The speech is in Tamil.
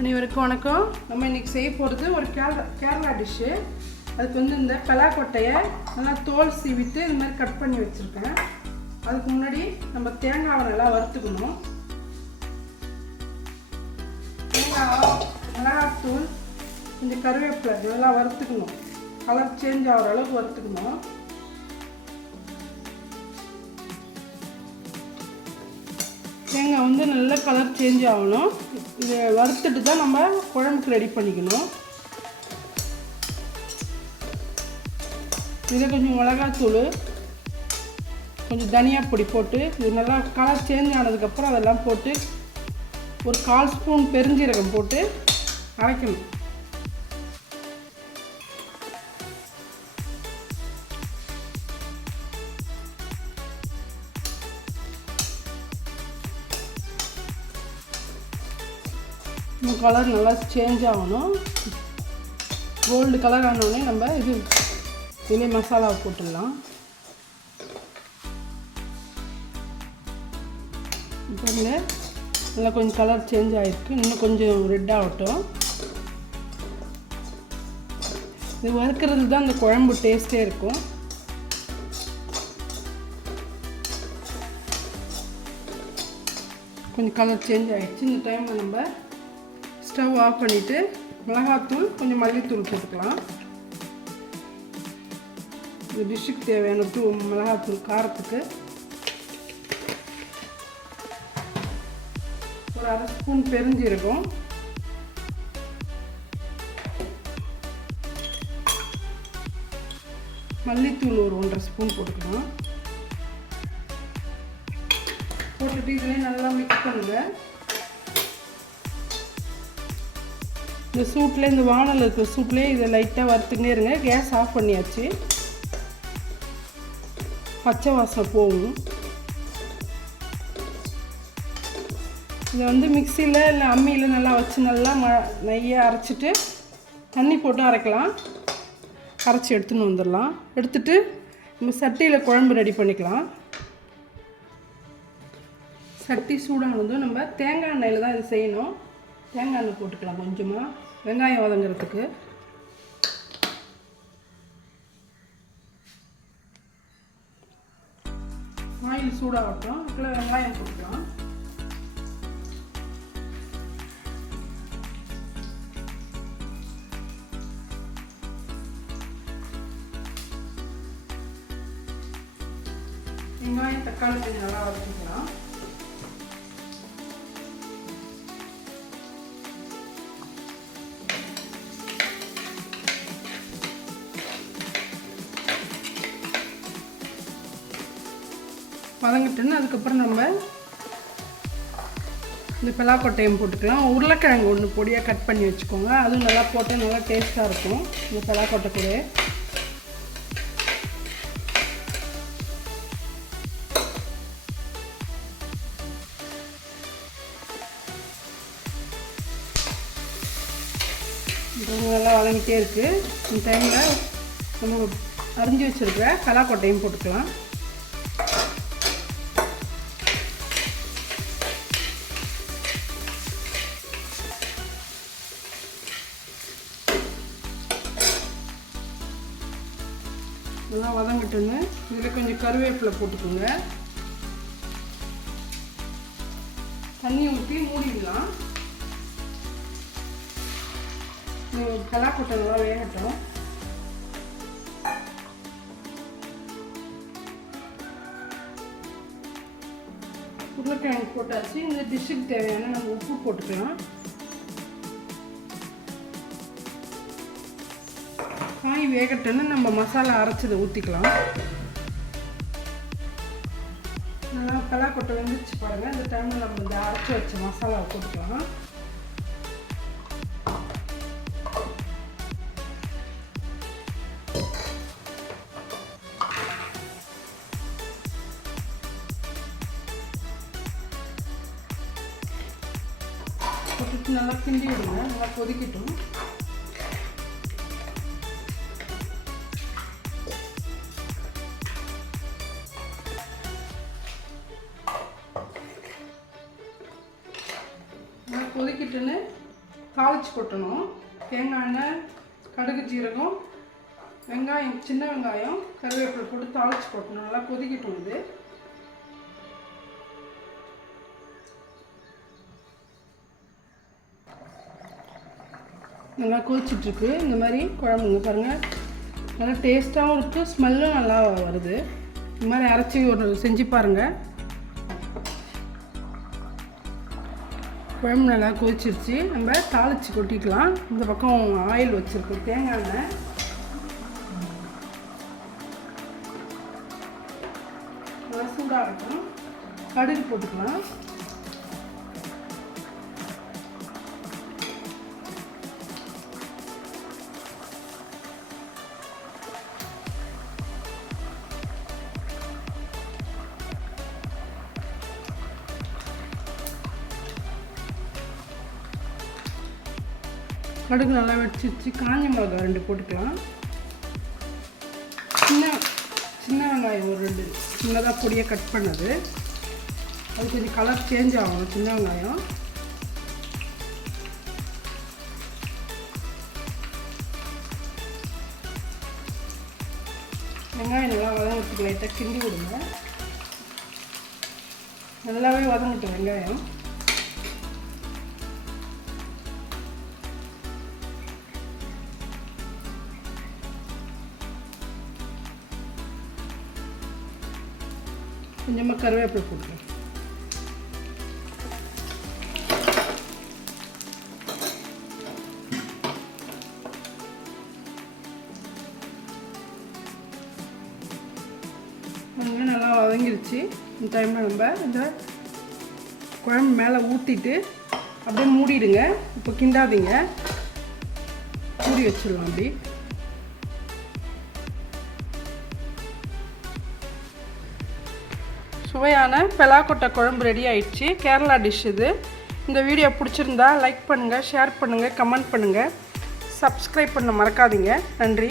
அனைவருக்கும் வணக்கம். நம்ம இன்றைக்கி செய்ய போகிறது ஒரு கேரளா டிஷ்ஷு. அதுக்கு இந்த பலாக்கொட்டையை நல்லா தோல் சீவிட்டு இது மாதிரி கட் பண்ணி வச்சுருக்கேன். அதுக்கு முன்னாடி நம்ம தேங்காவை நல்லா வறுத்துக்கணும். தேங்காய், மிளகாத்தூள், கொஞ்சம் கருவேப்பிலை நல்லா வறுத்துக்கணும். கலர் சேஞ்ச் ஆகிற அளவுக்கு வறுத்துக்கணும். தேங்காய் நல்ல கலர் சேஞ்ச் ஆகணும். இதை வறுத்துட்டு தான் நம்ம குழம்புக்கு ரெடி பண்ணிக்கணும். இதில் கொஞ்சம் மிளகாத்தூள், கொஞ்சம் தனியா பொடி போட்டு இது நல்லா கலர் சேஞ்ச் ஆனதுக்கப்புறம் அதெல்லாம் போட்டு ஒரு 1/4 ஸ்பூன் பெருஞ்சீரகம் போட்டு அரைக்கணும். கலர் நல்லா சேஞ்ச் ஆகணும். கோல்டு கலர் ஆனோடனே நம்ம இதிலே மசாலாவை போட்டுடலாம். பாருங்க, நல்லா கொஞ்சம் கலர் சேஞ்ச் ஆகிருக்கு. இன்னும் கொஞ்சம் ரெட் ஆகட்டும். இது வறுக்கிறது தான் அந்த குழம்பு டேஸ்ட்டே இருக்கும். கொஞ்சம் கலர் சேஞ்ச் ஆகிடுச்சு. இந்த டைமில் நம்ம ஸ்டவ் ஆஃப் பண்ணிவிட்டு மிளகாத்தூள், கொஞ்சம் மல்லித்தூள் போட்டுக்கலாம். இந்த டிஷ்ஷுக்கு தேவையான மிளகாத்தூள் காரத்துக்கு ஒரு 1/2 ஸ்பூன் பெருஞ்சீரகம், மல்லித்தூள் ஒரு 1/2 ஸ்பூன் போட்டுக்கலாம். போட்டுட்டு இதிலே நல்லா மிக்ஸ் பண்ணுங்க. இந்த சூட்டில், இந்த வானல் இருக்கிற சூட்லேயே இதை லைட்டாக வறுத்துக்கிட்டே இருங்க. கேஸ் ஆஃப் பண்ணியாச்சு. பச்சை வாசனை போகும். இதை மிக்சியில் இல்லை அம்மியில் நல்லா வச்சு நல்லா நெய்யை அரைச்சிட்டு தண்ணி போட்டு அரைக்கலாம். அரைச்சி எடுத்துன்னு வந்துடலாம். எடுத்துட்டு நம்ம சட்டியில் குழம்பு ரெடி பண்ணிக்கலாம். சட்டி சூடானதும் நம்ம தேங்காய் எண்ணெயில் தான் இது செய்யணும். தேங்காய் எண்ணெய் போட்டுக்கலாம். கொஞ்சமாக வெங்காயம் வதங்கிறதுக்கு. ஆயில் சூடாகட்டும். அதுக்குள்ள வெங்காயம் போட்டுக்கலாம். வெங்காயம், தக்காளி கொஞ்சம் நல்லா வதக்கிக்கலாம். வதங்கிட்டுன்னு அதுக்கப்புறம் நம்ம இந்த பலாக்கொட்டையும் போட்டுக்கலாம். உருளைக்கிழங்கு ஒன்று பொடியாக கட் பண்ணி வச்சுக்கோங்க. அதுவும் நல்லா போட்டு நல்லா டேஸ்ட்டாக இருக்கும். இந்த பலாக்கொட்டை கூட நல்லா வதங்கிட்டே இருக்குது. இந்த டைமில் நம்ம அரிஞ்சு வச்சுருக்கிற பலாக்கொட்டையும் போட்டுக்கலாம். நல்லா வதங்கிட்டுன்னு இதில் கொஞ்சம் கருவேப்பிலை போட்டுக்கோங்க. தண்ணி ஊற்றி மூடிடலாம். பலாக்கொட்டை நல்லா வேகட்டும். உருளைக்கிழங்கு போட்டாச்சு. இந்த டிஷ்ஷுக்கு தேவையான நம்ம உப்பு போட்டுக்கலாம். காய் வேகட்டுன்னு நம்ம மசாலா அரைச்சதை ஊற்றிக்கலாம். நல்லா பலாக்கொட்டை வெந்துச்சு பாருங்கள். இந்த டைமில் நம்ம இந்த அரைச்சி வச்ச மசாலாவை போட்டுக்கலாம். போட்டுட்டு நல்லா கிண்டி விடுங்க. நல்லா கொதிக்கட்டும். கொதிக்கிட்டுன்னு தாளிச்சு கொட்டணும். தேங்காய் எண்ணெய், கடுகு, ஜீரகம், வெங்காயம், சின்ன வெங்காயம், கருவேப்பிலை போட்டு தாளிச்சு கொட்டணும். நல்லா கொதிக்கட்டும். இது நல்லா கொதிச்சிட்ருக்கு. இந்த மாதிரி குழம்புங்க பாருங்கள், நல்லா டேஸ்ட்டாகவும் இருக்குது, ஸ்மெல்லும் நல்லா வருது. இந்த மாதிரி அரைச்சி ஒரு செஞ்சு பாருங்கள். குழம்பு நல்லா கொதிச்சிருச்சு. நம்ம தாளித்து கொட்டிக்கலாம். இந்த பக்கம் ஆயில் வச்சுருக்கோம், தேங்காய் எண்ணெய். நல்லா சூடாக இருக்கும். கடுகு போட்டுக்கலாம். கடுகு நல்லா வெடிச்சிருச்சு. காஞ்ச மிளகாய் 2 போட்டுக்கலாம். சின்ன வெங்காயம் ஒரு 2 சின்னதாக பொடியை கட் பண்ணது. அது கொஞ்சம் கலர் சேஞ்ச் ஆகணும். சின்ன வெங்காயம் நல்லா வதங்கிட்டு லைட்டாக கிண்டி விடுங்க. நல்லாவே வதங்கிட்டு வெங்காயம். கொஞ்சமாக கருவேப்பிலை போட்டுருங்க. நல்லா வதங்கிருச்சு. இந்த டைமில் நம்ம இந்த குழம்பு மேலே ஊற்றிட்டு அப்படியே மூடிடுங்க. இப்போ கிண்டாதீங்க, மூடி வச்சிடலாம். அப்படி சுவையான பலாக்கொட்டை குழம்பு ரெடி ஆயிடுச்சு. கேரளா டிஷ் இது. இந்த வீடியோ பிடிச்சிருந்தா லைக் பண்ணுங்கள், ஷேர் பண்ணுங்கள், கமெண்ட் பண்ணுங்கள், சப்ஸ்கிரைப் பண்ண மறக்காதீங்க. நன்றி.